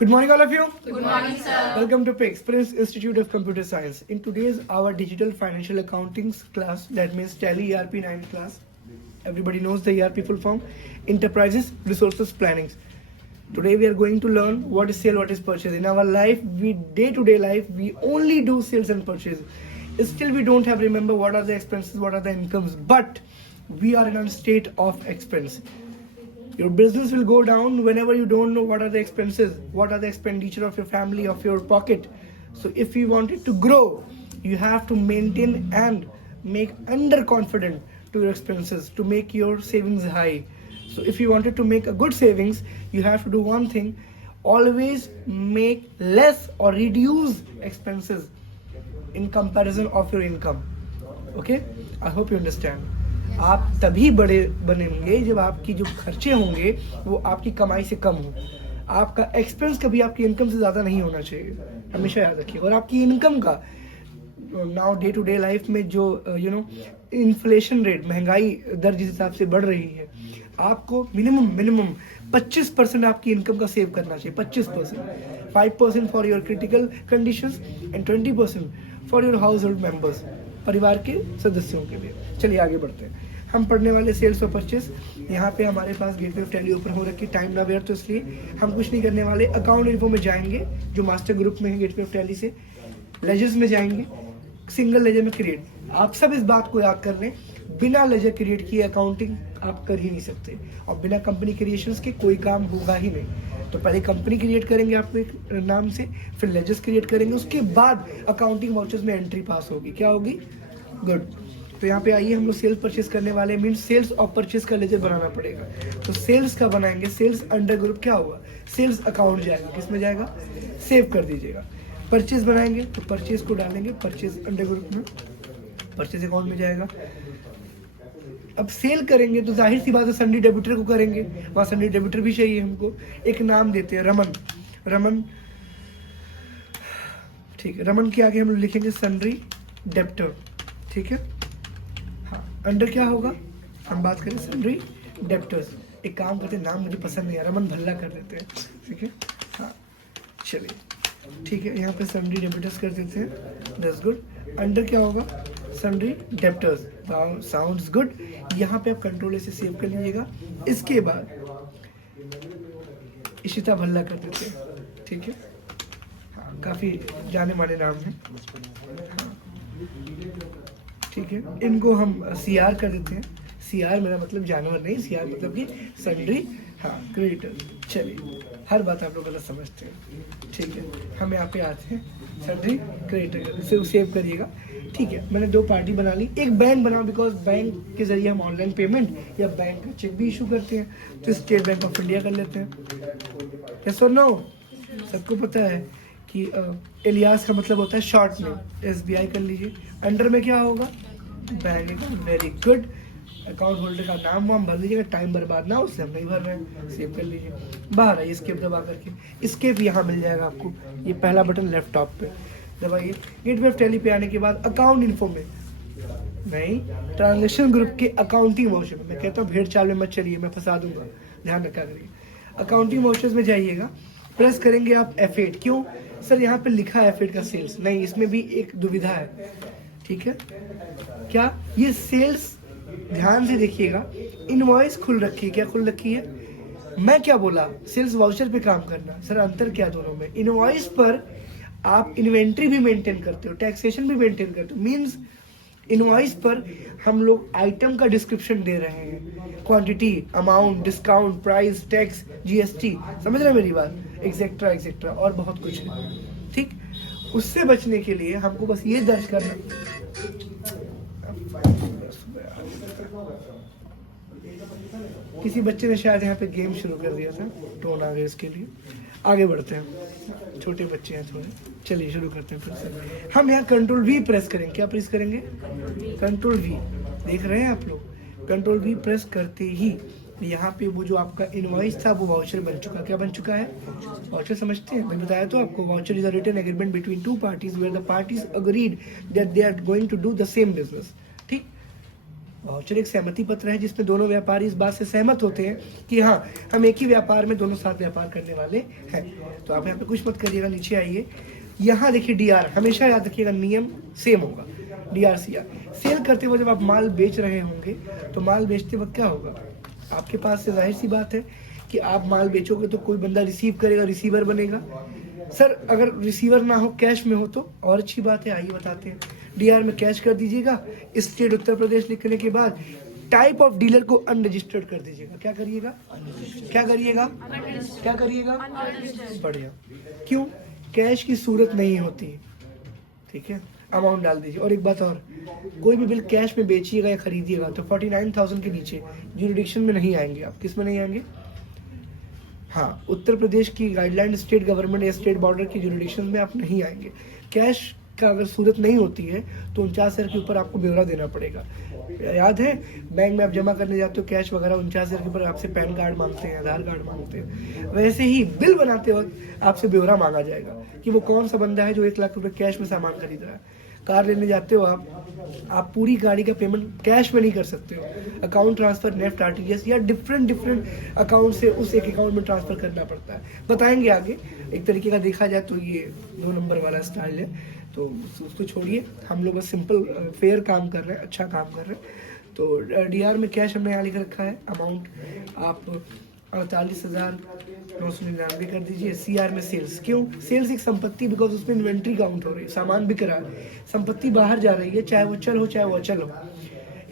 Good morning, all of you. Good morning, sir. Welcome to PICS, Prince Institute of Computer Science. In today's our digital financial accounting class, that means Tally ERP 9 class. Everybody knows the ERP full form, Enterprises Resources Planning. Today we are going to learn what is sale, what is purchase. In our life, day-to-day life, we only do sales and purchase. Still, we don't have remember what are the expenses, what are the incomes, but we are in a state of expense. Your business will go down whenever you don't know what are the expenses, what are the expenditure of your family, of your pocket. So if you want it to grow, you have to maintain and make underconfident to your expenses to make your savings high. So if you wanted to make a good savings, you have to do one thing: always make less or reduce expenses in comparison of your income. Okay? I hope you understand. आप तभी बड़े बनेंगे जब आपकी जो खर्चे होंगे वो आपकी कमाई से कम हो. आपका एक्सपेंस कभी आपकी इनकम से ज़्यादा नहीं होना चाहिए, हमेशा याद रखिए. और आपकी इनकम का now day to day life में जो इन्फ्लेशन रेट, महंगाई दर जिस हिसाब से बढ़ रही है, आपको मिनिमम 25% आपकी इनकम का सेव करना चाहिए. 25%, 5% for your critical conditions and 20% for your house hold members, परिवार के सदस्यों के लिए. चलिए आगे बढ़ते हैं. हम पढ़ने वाले सेल्स और परचेस. यहाँ पे हमारे पास गेटवे ऑफ टैली ओपन हो रखी, टाइम ना वेयर, तो इसलिए हम कुछ नहीं करने वाले. अकाउंट इन्फो में जाएंगे जो मास्टर ग्रुप में है गेटवे ऑफ टैली से. लेजर्स में जाएंगे, सिंगल लेजर में क्रिएट. आप सब इस बात को याद कर लें, बिना लेजर क्रिएट किए अकाउंटिंग आप कर ही नहीं सकते, और बिना कंपनी क्रिएशंस के कोई काम होगा ही नहीं. तो पहले कंपनी क्रिएट करेंगे आपके एक नाम से, फिर लेजर्स क्रिएट करेंगे, उसके बाद अकाउंटिंग वाउचर्स में एंट्री पास होगी. क्या होगी? गुड. तो यहाँ पे आइए, हम लोग सेल्स परचेस करने वाले, मीन्स सेल्स और परचेस का लेजर बनाना पड़ेगा. तो सेल्स का बनाएंगे. सेल्स अंडर ग्रुप क्या होगा? सेल्स अकाउंट जाएगा. किसमें जाएगा? सेव कर दीजिएगा. परचेस बनाएंगे तो परचेस को डालेंगे परचेस अंडर ग्रुप में, परचेस अकाउंट में जाएगा. अब सेल करेंगे तो जाहिर सी बात है सन्डी डेबिटर को करेंगे, वहाँ सन्डी डेबिटर भी चाहिए हमको. एक नाम देते हैं रमन. ठीक है, रमन के आगे हम लोग लिखेंगे सन्ड्री डेबिटर. ठीक है, हाँ. अंडर क्या होगा? हम बात करें सन्ड्री डेबिटर्स. एक काम करते हैं, नाम मुझे पसंद नहीं है, रमन भल्ला कर देते हैं. ठीक है, हाँ चलिए. ठीक है, यहाँ पे सन्ड्री डेबिटर्स कर देते हैं. That's good. अंडर क्या होगा? Sundry debtors. Sounds good. यहाँ पे आप कंट्रोल ऐसे सेव कर लीजिएगा. इसके बाद इशिता भल्ला कर देते हैं. ठीक है, हाँ काफ़ी जाने माने नाम है. हाँ ठीक है, इनको हम CR कर देते हैं. CR मेरा मतलब जानवर नहीं, CR मतलब कि सन्ड्री, हाँ क्रेडिटर. चलिए, हर बात आप लोग गलत समझते हैं. ठीक है, हम यहाँ पे आते हैं, सन्ड्री क्रेडिटर से सेव करिएगा. ठीक है, मैंने 2 पार्टी बना ली. एक बैंक बनाओ, बिकॉज बैंक के जरिए हम ऑनलाइन पेमेंट या बैंक का चेक भी इशू करते हैं. तो स्टेट बैंक ऑफ इंडिया कर लेते हैं. यस और नो? सबको पता है कि इलियास का मतलब होता है शॉर्ट में. SBI कर लीजिए. अंडर में क्या होगा? Bank account. Very good. Account holder का नाम वाम भर लीजिएगा, टाइम बर्बाद ना, उससे हम नहीं भर रहे हैं. सेव कर लीजिए. बाहर आइए, स्केप दबा करके. स्केप यहाँ मिल जाएगा आपको, ये पहला बटन लेफ्ट टॉप पे दबाइए. गेटवे ऑफ टैली पे आने के बाद अकाउंट इन्फो में नहीं, ट्रांजेक्शन ग्रुप के अकाउंटिंग वाउचर में. मैं कहता हूँ भेड़ चाल में मत चलिए, मैं फंसा दूंगा, ध्यान रखा करिए. अकाउंटिंग वाउचर्स में जाइएगा, प्रेस करेंगे आप F8. क्यों सर? यहाँ पे लिखा है F8 का सेल्स. नहीं, इसमें भी एक दुविधा है. ठीक है, क्या ये सेल्स? ध्यान से देखिएगा, इनवॉइस खुल रखी है. क्या खुल रखी है? मैं क्या बोला? सेल्स वाउचर पे काम करना. सर अंतर क्या दोनों में? इनवॉइस पर आप इन्वेंट्री भी मेंटेन करते हो, टैक्सेशन भी मेंटेन करते हो. मींस इनवॉइस पर हम लोग आइटम का डिस्क्रिप्शन दे रहे हैं, quantity, amount, discount, price, tax, GST. समझ रहे हैं मेरी बात? एक्सेट्रा एक्सेट्रा और बहुत कुछ है. ठीक, उससे बचने के लिए हमको बस ये दर्ज करना. किसी बच्चे ने शायद यहाँ पे गेम शुरू कर दिया था, टोन आ गया इसके लिए. आगे बढ़ते हैं, छोटे बच्चे हैं थोड़े. चलिए शुरू करते हैं फिर से. हम यहाँ कंट्रोल V प्रेस करेंगे. क्या प्रेस करेंगे? Control V. देख रहे हैं आप लोग? कंट्रोल V प्रेस करते ही यहाँ पे वो जो आपका इनवॉइस था वो वाउचर बन चुका. क्या बन चुका है? वाउचर. समझते हैं? मैंने बताया तो आपको, voucher is a written agreement between 2 parties where the parties agreed that they are going to do the same business. ठीक, वाउचर एक सहमति पत्र है जिसमें दोनों व्यापारी इस बात से सहमत होते हैं कि हाँ, हम एक ही व्यापार में दोनों साथ व्यापार करने वाले हैं। तो आप यहाँ पे कुछ मत करिएगा, नीचे आइए। यहाँ देखिए डीआर, हमेशा याद रखिएगा नियम सेम होगा, डीआर सीआर। सेल करते हुए जब आप माल बेच रहे होंगे तो माल बेचते वक्त क्या होगा, आपके पास से जाहिर सी बात है कि आप माल बेचोगे तो कोई बंदा रिसीव करेगा, रिसीवर बनेगा। सर अगर रिसीवर ना हो, कैश में हो तो और अच्छी बात है, आइए बताते हैं। डीआर में कैश कर दीजिएगा, स्टेट उत्तर प्रदेश लिखने के बाद टाइप ऑफ डीलर को अनरजिस्टर्ड कर दीजिएगा। क्या करिएगा, क्या करिएगा, क्या करिएगा, बढ़िया। क्यों, कैश की सूरत नहीं होती, ठीक है। अमाउंट डाल दीजिए। और एक बात और, कोई भी बिल कैश में बेचिएगा या खरीदिएगा तो 49,000 के नीचे ज्यूरिडिक्शन में नहीं आएंगे आप। किस में नहीं आएंगे, हाँ, उत्तर प्रदेश की गाइडलाइन, स्टेट गवर्नमेंट या स्टेट बॉर्डर की ज्यूरिडिक्शन में आप नहीं आएंगे। कैश का अगर सूरत नहीं होती है तो 49,000 के ऊपर आपको ब्यौरा देना पड़ेगा। याद है, बैंक में आप जमा करने जाते हो कैश वगैरह, 49,000 के ऊपर आपसे पैन कार्ड मांगते हैं, आधार कार्ड मांगते हैं। वैसे ही बिल बनाते वक्त आपसे ब्यौरा मांगा जाएगा कि वो कौन सा बंदा है जो 1 लाख रुपए कैश में सामान खरीद रहा है। कार लेने जाते हो आप पूरी गाड़ी का पेमेंट कैश में नहीं कर सकते हो, अकाउंट ट्रांसफर, नेफ्ट, आरटीजीएस या डिफरेंट अकाउंट से उस एक अकाउंट में ट्रांसफर करना पड़ता है। बताएंगे आगे। एक तरीके का देखा जाए तो ये 2 नंबर वाला स्टाइल है, तो उसको छोड़िए, हम लोग बस सिंपल फेयर काम कर रहे हैं, अच्छा काम कर रहे हैं। तो डीआर में कैश हमने यहाँ लिख रखा है, अमाउंट आप 48,999 कर दीजिए। सीआर में सेल्स, क्यों, सेल्स एक संपत्ति, बिकॉज उसमें इन्वेंट्री काउंट हो रही है, सामान बिक रहा है, संपत्ति बाहर जा रही है, चाहे वो चल हो चाहे वो अचल हो।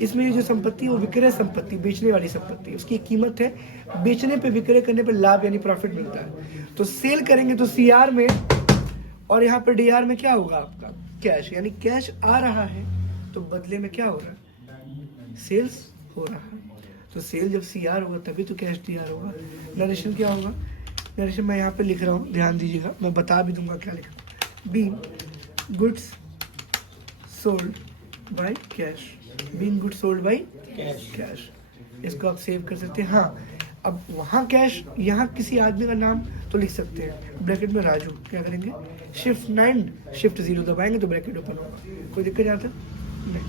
इसमें ये जो संपत्ति वो विक्रय संपत्ति, बेचने वाली संपत्ति, उसकी एक कीमत है, बेचने पे विक्रय करने पे लाभ यानी प्रॉफिट मिलता है। तो सेल करेंगे तो सीआर में, और यहाँ पर डीआर में क्या होगा आपका, कैश, यानी कैश आ रहा है तो बदले में क्या हो रहा है, सेल्स हो रहा है। तो सेल जब सीआर होगा तभी तो कैश डीआर होगा। नरेशन क्या होगा, नरेशन मैं यहाँ पे लिख रहा हूँ, ध्यान दीजिएगा, मैं बता भी दूंगा क्या लिखा हूँ। Being goods sold by cash, being goods sold by cash, इसको आप सेव कर सकते हैं। हाँ, अब वहाँ कैश, यहाँ किसी आदमी का नाम तो लिख सकते हैं, ब्रैकेट में राजू, क्या करेंगे, शिफ्ट 9 शिफ्ट 0 दबाएंगे तो ब्रैकेट ओपन होगा। कोई दिक्कत आता नहीं,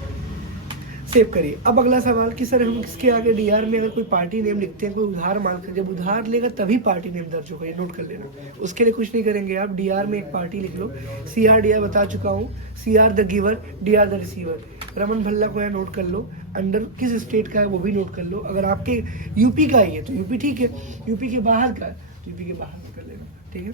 सेव करिए। अब अगला सवाल कि सर हम किसके आगे डीआर में अगर कोई पार्टी नेम लिखते हैं, कोई उधार मांग कर, जब उधार लेगा तभी पार्टी नेम दर्ज होगा, ये नोट कर लेना। उसके लिए कुछ नहीं करेंगे आप, डीआर में एक पार्टी लिख लो, सीआर डीआर बता चुका हूँ, CR the giver, DR the receiver. Raman Bhalla को है नोट कर लो, अंडर किस स्टेट का है वो भी नोट कर लो। अगर आपके यूपी का ही है तो यूपी ठीक है, यूपी के बाहर का है तो यूपी के बाहर कर लेना, ठीक है।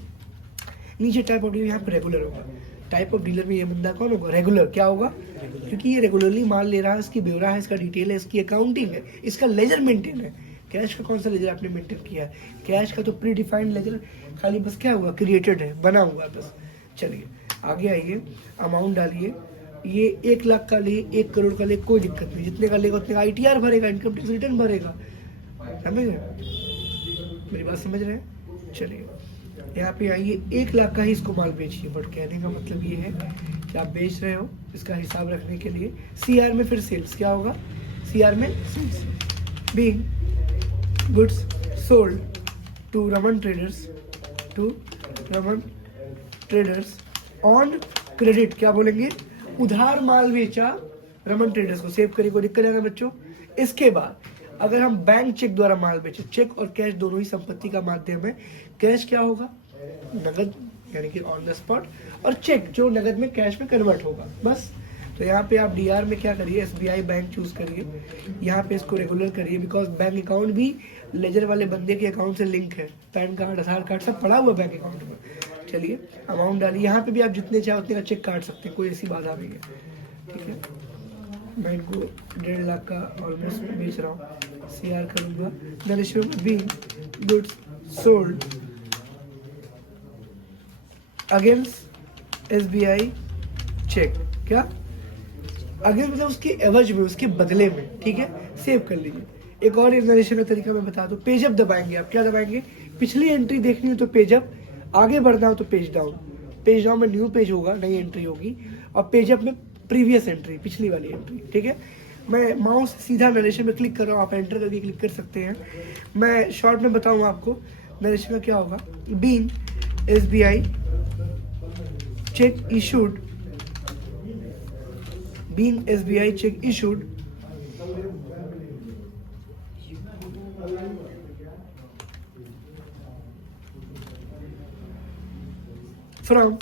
नीचे टाइप ऑफ डीलर, यहाँ पे रेगुलर होगा। टाइप ऑफ डीलर में ये बंदा कौन होगा, रेगुलर। क्या होगा, क्योंकि ये रेगुलरली माल ले रहा है, इसकी ब्यौरा है, इसका डिटेल है, इसकी अकाउंटिंग है, इसका लेजर मेंटेन है। कैश का कौन सा लेजर आपने मेंटेन किया है, कैश का तो प्री डिफाइंड लेजर खाली बस क्या हुआ, क्रिएटेड है, बना हुआ बस। चलिए आगे आइए, अमाउंट डालिए। ये 1 लाख का ले, 1 करोड़ का ले, कोई दिक्कत नहीं, जितने का लेगा उतने का ITR भरेगा, इनकम टैक्स रिटर्न भरेगा। समझ रहे, मेरी बात समझ रहे हैं। चलिए यहाँ पे आइए, 1 लाख का ही इसको माल बेचिए, बट कहने का मतलब ये है कि आप बेच रहे हो, इसका हिसाब रखने के लिए सीआर में फिर सेल्स क्या होगा, सीआर में sales, being goods sold to Raman traders on credit, क्या बोलेंगे, उधार माल बेचा रमन ट्रेडर्स को। सेव करिए, कोई दिक्कत है ना बच्चों। इसके बाद अगर हम बैंक चेक द्वारा माल बेचे, चेक और कैश दोनों ही संपत्ति का माध्यम है। कैश क्या होगा, नगद यानी कि ऑन द स्पॉट, और चेक जो नगद में कैश में कन्वर्ट होगा, बस। तो यहाँ पे आप डीआर में क्या करिए, एसबीआई बैंक चूज करिए, यहाँ पे इसको रेगुलर करिए, बिकॉज बैंक अकाउंट भी लेजर वाले बंदे के अकाउंट से लिंक है, पैन कार्ड, आधार कार्ड सब पड़ा हुआ बैंक अकाउंट में। चलिए अमाउंट डालिए, यहाँ पे भी आप जितने चाहे उतने का चेक काट सकते हैं, कोई ऐसी बाधा नहीं है, ठीक है। मैं इनको 1.5 लाख का ऑलमोस्ट बेच रहा हूँ, सीआर करूँगा। The ratio being goods sold against SBI cheque, क्या अगेंस्ट मतलब उसके एवज में, उसके बदले में, ठीक है। सेव कर लीजिए। एक और नरेशन का तरीका मैं बता दूं, पेज अप दबाएंगे आप, क्या दबाएंगे, पिछली एंट्री देखनी हो तो पेज अप, आगे बढ़ना हो तो पेज डाउन। पेज डाउन में न्यू पेज होगा, नई एंट्री होगी, और पेज अप में प्रीवियस एंट्री, पिछली वाली एंट्री, ठीक है। मैं माउस सीधा नरेशन में क्लिक कर रहा हूँ, आप एंटर करके क्लिक कर सकते हैं। मैं शॉर्ट में बताऊँ आपको नरेशन का क्या होगा, being SBI cheque issued, being SBI cheque issued from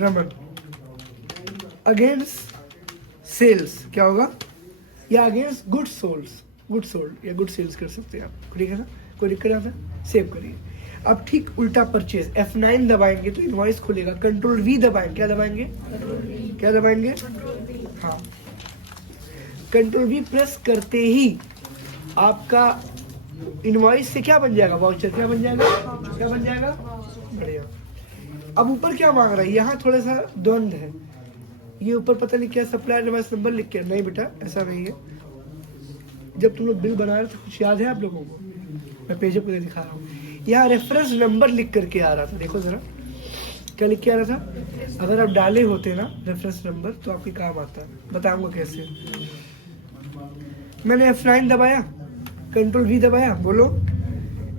Raman against sales क्या होगा, या against good sold, good sold या गुड सेल्स कर सकते हैं आप, ठीक है ना, कोई दिक्कत आता है, सेव करिए। अब ठीक उल्टा परचेज, F9 दबाएंगे तो इनवॉइस खुलेगा, कंट्रोल V दबाएंगे, क्या दबाएंगे, क्या दबाएंगे, हाँ कंट्रोल V प्रेस करते ही आपका इनवॉइस से क्या बन जाएगा, वाउचर क्या बन जाएगा, क्या बन जाएगा, बढ़िया। अब ऊपर क्या मांग रहा है, यहाँ थोड़ा सा द्वंद है, ये ऊपर पता नहीं क्या सप्लायर डिवाइस नंबर लिख के, नहीं बेटा ऐसा नहीं है। जब तुम लोग बिल बना रहे थे कुछ याद है आप लोगों को, मैं पेज पे दिखा रहा हूँ, यहाँ रेफरेंस नंबर लिख करके आ रहा था, देखो जरा क्या लिख के आ रहा था, अगर आप डाले होते ना रेफरेंस नंबर तो आपके काम आता है, बताऊंगा कैसे। मैंने F9 दबाया, कंट्रोल V दबाया, बोलो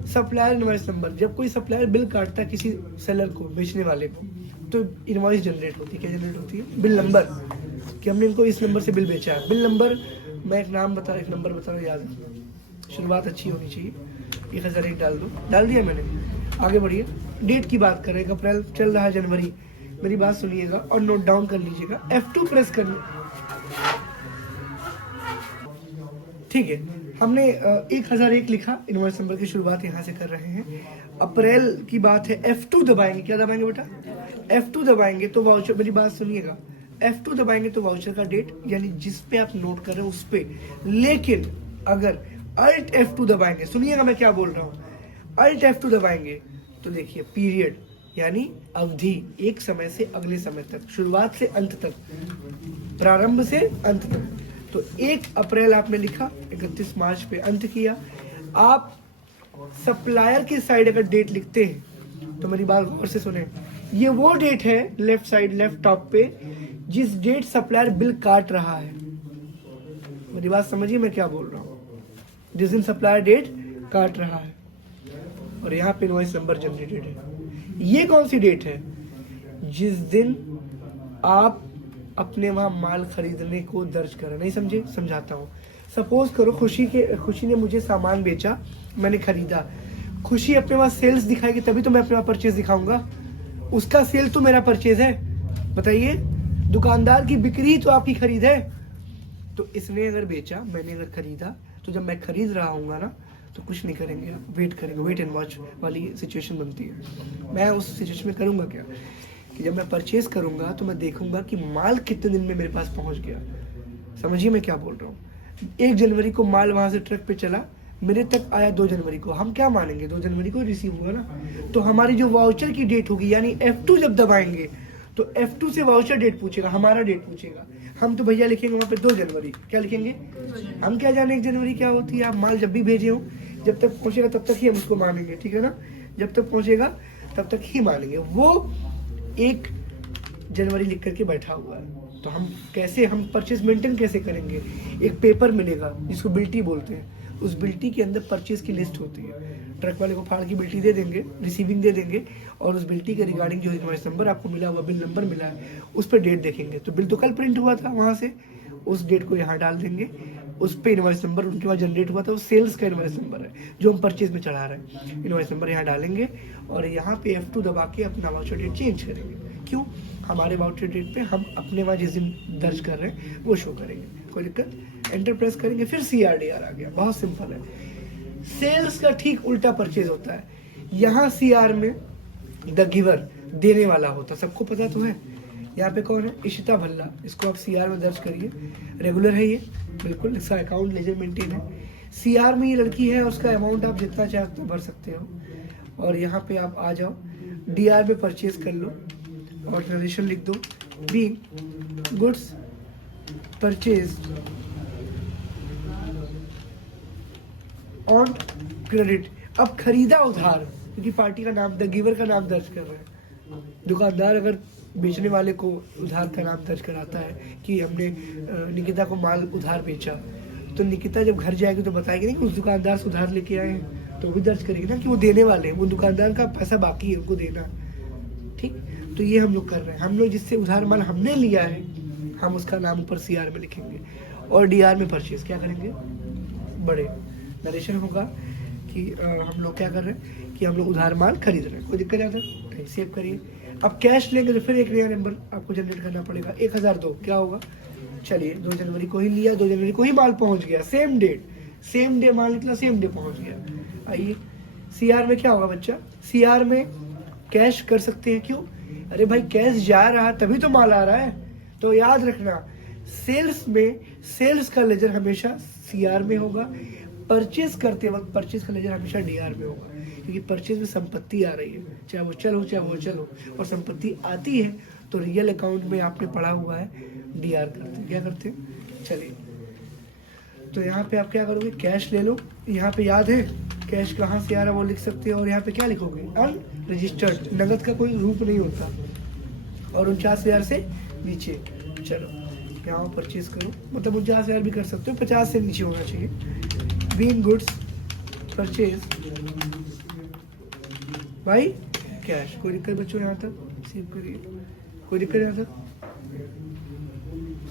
सप्लायर इनवॉइस नंबर, जब कोई सप्लायर बिल काटता है किसी सेलर को, बेचने वाले को, तो इनवॉइस जनरेट होती है, क्या जनरेट होती है, बिल नंबर, कि हमने इनको इस नंबर से बिल बेचा है। बिल नंबर मैं एक नाम बता रहा, एक नंबर बता रहा, याद है, शुरुआत अच्छी होनी चाहिए, 1001 डाल दो, डाल दिया मैंने, आगे बढ़िए। डेट की बात करें, अप्रैल चल रहा है, जनवरी, मेरी बात सुनिएगा और नोट डाउन कर लीजिएगा, F2 प्रेस करना, ठीक है। हमने 1001 लिखा, इनवॉइस नंबर की शुरुआत यहाँ से कर रहे हैं, अप्रैल की बात है, F2 दबाएंगे, क्या दबाएंगे बेटा, F2 दबाएंगे तो वाउचर, मेरी बात सुनिएगा, F2 दबाएंगे तो वाउचर का डेट, यानी जिस पे आप नोट कर रहे हो उस पे, लेकिन अगर Alt F2 दबाएंगे, सुनिएगा मैं क्या बोल रहा हूँ, Alt F2 दबाएंगे तो देखिए पीरियड यानी अवधि, एक समय से अगले समय तक, शुरुआत से अंत तक, प्रारंभ से अंत तक। तो 1 अप्रैल आपने लिखा, 31 मार्च पे अंत किया। आप सप्लायर की साइड अगर डेट लिखते हैं तो मेरी बात गौर से सुने, ये वो डेट है लेफ्ट साइड, लेफ्ट टॉप पे, जिस डेट सप्लायर बिल काट रहा है, मेरी बात समझिए मैं क्या बोल रहा हूँ, जिस दिन सप्लायर डेट काट रहा है, और यहाँ पे इनवॉइस नंबर जनरेटेड है। ये कौन सी डेट है, जिस दिन आप अपने वहां माल खरीदने को दर्ज करें, नहीं समझे, समझाता हूँ। सपोज करो खुशी ने मुझे सामान बेचा, मैंने खरीदा, खुशी अपने वहां सेल्स दिखाएगी तभी तो मैं अपने वहां परचेज दिखाऊंगा, उसका सेल तो मेरा परचेज है, बताइए, दुकानदार की बिक्री तो आपकी खरीद है। तो इसने अगर बेचा, मैंने अगर खरीदा, तो जब मैं खरीद रहा हूँ ना तो कुछ नहीं करेंगे, आप वेट करेंगे, वेट एंड वॉच वाली सिचुएशन बनती है। मैं उस सिचुएशन में करूँगा क्या कि जब मैं परचेज करूँगा तो मैं देखूंगा कि माल कितने दिन में मेरे पास पहुँच गया, समझिए मैं क्या बोल रहा हूँ। 1 जनवरी को माल वहाँ से ट्रक पे चला, मेरे तक आया 2 जनवरी को, हम क्या मानेंगे, 2 जनवरी को रिसीव हुआ ना, तो हमारी जो वाउचर की डेट होगी, यानी F2 जब दबाएंगे तो F2 से वाउचर डेट पूछेगा, हमारा डेट पूछेगा, हम तो भैया लिखेंगे वहाँ पे 2 जनवरी, क्या लिखेंगे, हम क्या जाने 1 जनवरी क्या होती है, आप माल जब भी भेजे हो, जब तक पहुँचेगा तब तक ही हम उसको मानेंगे, ठीक है ना, जब तक पहुँचेगा तब तक ही मानेंगे। वो 1 जनवरी लिख करके बैठा हुआ है, तो हम कैसे, हम परचेज मेंटेन कैसे करेंगे, एक पेपर मिलेगा जिसको बिल्टी बोलते हैं, उस बिल्टी के अंदर परचेज की लिस्ट होती है, ट्रक वाले को फाड़ की बिल्टी दे देंगे, रिसीविंग दे देंगे, और उस बिल्टी के रिगार्डिंग जो इनवॉइस नंबर आपको मिला हुआ, बिल नंबर मिला है, उस पर डेट देखेंगे, तो बिल तो कल प्रिंट हुआ था वहाँ से, उस डेट को यहाँ डाल देंगे, उस पर इनवॉइस नंबर उनके पास जनरेट हुआ था, वो सेल्स का इनवॉइस नंबर है जो हम परचेज में चढ़ा रहे हैं, इनवॉइस नंबर यहाँ डालेंगे और यहाँ पे F2 दबा के अपना वाउचर डेट चेंज करेंगे। क्यों, हमारे वाउचर डेट पे हम अपने वहाँ जिस दिन दर्ज कर रहे हैं वो शो करेंगे, कोई दिक्कत, एंटर प्रेस करेंगे, फिर CRDR आ गया, बहुत सिंपल है। सेल्स का ठीक उल्टा परचेज होता है, यहाँ CR में द गिवर, देने वाला होता, सबको पता तो है। यहाँ पे कौन है, इशिता भल्ला, इसको आप CR में दर्ज करिए, रेगुलर है ये, बिल्कुल इसका अकाउंट लेजर मेंटेन है, CR में ये लड़की है, उसका अमाउंट आप जितना चाहे उतना भर सकते हो। और यहाँ पे आप आ जाओ, DR में परचेज कर लो और ट्रांजेक्शन लिख दो, be goods purchase on credit. अब खरीदा उधार, क्योंकि पार्टी का नाम, द गिवर का नाम दर्ज कर रहे हैं, दुकानदार अगर बेचने वाले को उधार का नाम दर्ज कराता है कि हमने निकिता को माल उधार बेचा, तो निकिता जब घर जाएगी तो बताएगी नहीं कि उस दुकानदार से उधार लेके आए हैं, तो भी दर्ज करेगी ना कि वो देने वाले हैं, वो दुकानदार का पैसा बाकी है उनको देना, ठीक। तो ये हम लोग कर रहे हैं, हम लोग जिससे उधार माल हमने लिया है हम उसका नाम ऊपर CR में लिखेंगे, और DR में परचेज क्या करेंगे, बड़े नरेशन होगा कि हम लोग क्या कर रहे हैं कि हम लोग उधार माल खरीद रहे हैं, कोई दिक्कत नहीं आता, कहीं सेव करिए। अब कैश लेंगे तो फिर एक नया नंबर आपको जनरेट करना पड़ेगा, 1002 क्या होगा, चलिए 2 जनवरी को ही लिया, 2 जनवरी को ही माल पहुंच गया, सेम डे माल निकला, सेम डे पहुंच गया। आइए CR में क्या होगा बच्चा, CR में कैश कर सकते हैं, क्यों, अरे भाई कैश जा रहा तभी तो माल आ रहा है, तो याद रखना सेल्स में सेल्स का लेजर हमेशा CR में होगा, परचेज करते वक्त परचेज का लेजर हमेशा DR में होगा, क्योंकि परचेज में संपत्ति आ रही है, चाहे वो चल हो चाहे वो चल हो, और संपत्ति आती है तो रियल अकाउंट में आपने पढ़ा हुआ है DR करते हैं, क्या करते हैं, चलिए तो यहाँ पे आप क्या करोगे, कैश ले लो, यहाँ पे याद है कैश कहाँ से आ रहा है वो लिख सकते हैं, और यहाँ पे क्या लिखोगे, अनरजिस्टर्ड, नगद का कोई रूप नहीं होता, और 49,000 से नीचे, चलो यहाँ परचेज करो, मतलब 49,000 भी कर सकते हो, 50 से नीचे होना चाहिए, बीइंग गुड्स परचेज भाई कैश, कोई दिक्कत बच्चों यहाँ तक, सेव करिए, कोई दिक्कत यहाँ तक।